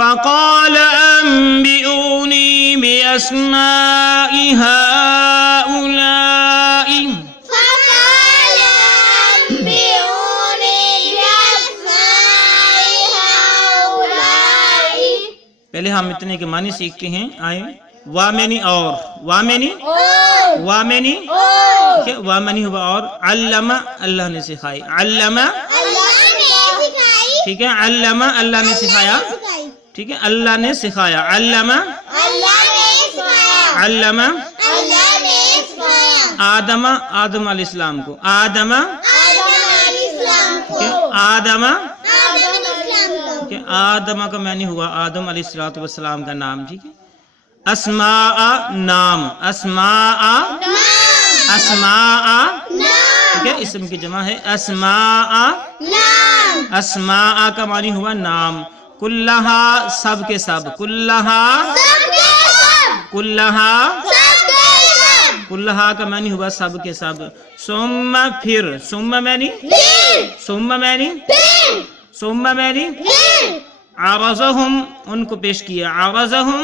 فقال أنبئوني بأسماء هؤلاء پہلے ہم اتنے کے معنی سیکھتے ہیں. آئے وامنی اور وامنی وامنی وامنی ہوا اور علم اللہ نے سکھائی. علم ٹھیک ہے. علم اللہ نے سکھایا. ٹھیک ہے. اللہ نے سکھایا. علم علم آدم آدم علیہ السلام کو. آدم آدم آدم کا معنی ہوا آدم علیہ السلام کا نام. ٹھیک ہے. اسماء نام. اسماء اسماء ٹھیک ہے. اسم کی جمع ہے اسماء. اسماء کا معنی ہوا نام. کلہا سب کے سب. کلہا کلہا کلہا کا معنی ہوا سب کے سب. ثم پھر. ثم معنی ثم معنی ثم معنی عرضہم ان کو پیش کیا. عرضہم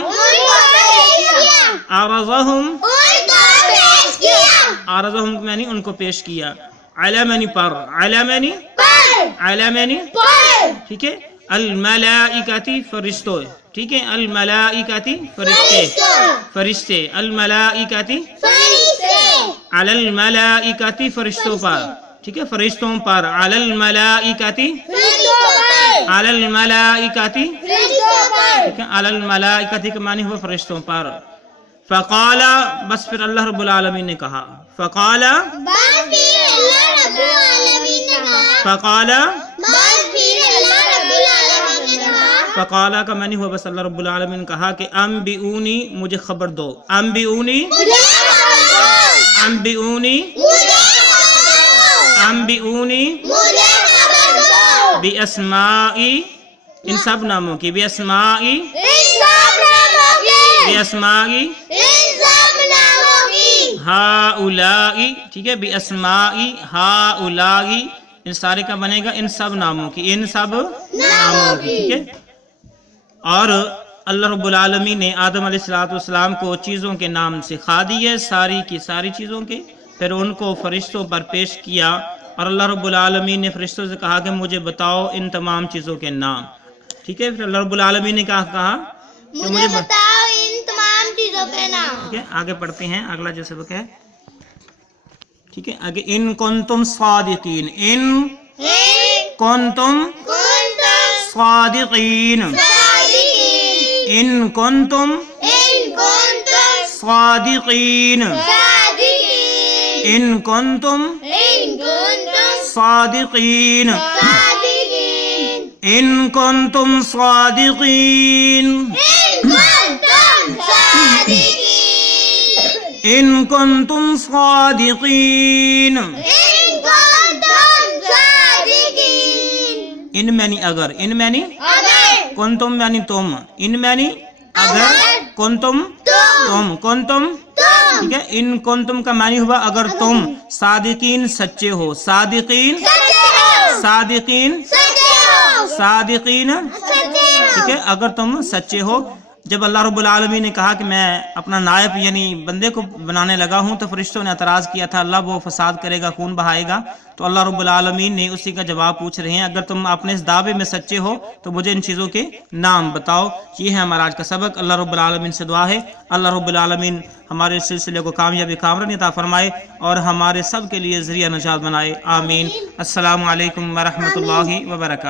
عرضہم عرضہم معنی ان کو پیش کیا. علمنی پر. علمنی علمنی ٹھیک ہے. الملائکتی فرشتوں. ٹھیک ہے. الملائکتی فرشتے فرشتے. الملائکتی علی الملائکتی فرشتوں پر. ٹھیک ہے. فرشتوں پر. علی الملائکتی علی الملائکتی ٹھیک ہے. علی الملائکتی کا معنی ہوا فرشتوں پر. فقال بس پھر اللہ رب العالمین نے کہا. فقال فقال فقال کا معنی ہوا بس اللہ رب العالمین نے کہا کہ انبئونی مجھے خبر دو. انبئونی انبئونی انبئونی باسمائی ان سب ناموں کی. باسمائی باسمائی ہاؤلائی. ٹھیک ہے. باسمائی ہاؤلائی ان سارے کا بنے گا ان سب ناموں کی. ان سب ناموں کی. ٹھیک ہے. اور اللہ رب العالمین نے آدم علیہ السلام کو چیزوں کے نام سکھا دیے ساری کی ساری چیزوں کے. پھر ان کو فرشتوں پر پیش کیا اور اللہ رب العالمین نے فرشتوں سے کہا کہ مجھے بتاؤ ان تمام چیزوں کے نام. ٹھیک ہے. پھر اللہ رب العالمین نے کہا کہ مجھے بتاؤ ان تمام چیزوں کے نام. ٹھیک ہے. آگے پڑھتے ہیں. اگلا جو سبق ہے. ٹھیک ہے. آگے ان کنتم صادقین. ان کنتم صادقین. ان کنتم صادقین. ان کنتم صادقین. ان کنتم صادقین. ان کنتم صادقین. ان معنی اگر. ان معنی کنتم معنی تم. ان معنی اگر. کنتم تم. کنتم ٹھیک ہے. ان کنتم کا معنی ہوا اگر تم صادقین سچے ہو. صادقین صادقین صادقین ٹھیک ہے. اگر تم سچے ہو. جب اللہ رب العالمین نے کہا کہ میں اپنا نائب یعنی بندے کو بنانے لگا ہوں تو فرشتوں نے اعتراض کیا تھا اللہ وہ فساد کرے گا خون بہائے گا. تو اللہ رب العالمین نے اسی کا جواب پوچھ رہے ہیں اگر تم اپنے اس دعوے میں سچے ہو تو مجھے ان چیزوں کے نام بتاؤ. یہ ہے ہمارا آج کا سبق. اللہ رب العالمین سے دعا ہے اللہ رب العالمین ہمارے سلسلے کو کامیابی کامرانی عطا فرمائے اور ہمارے سب کے لیے ذریعہ نجات بنائے. آمین. السلام علیکم ورحمۃ اللہ وبرکاتہ.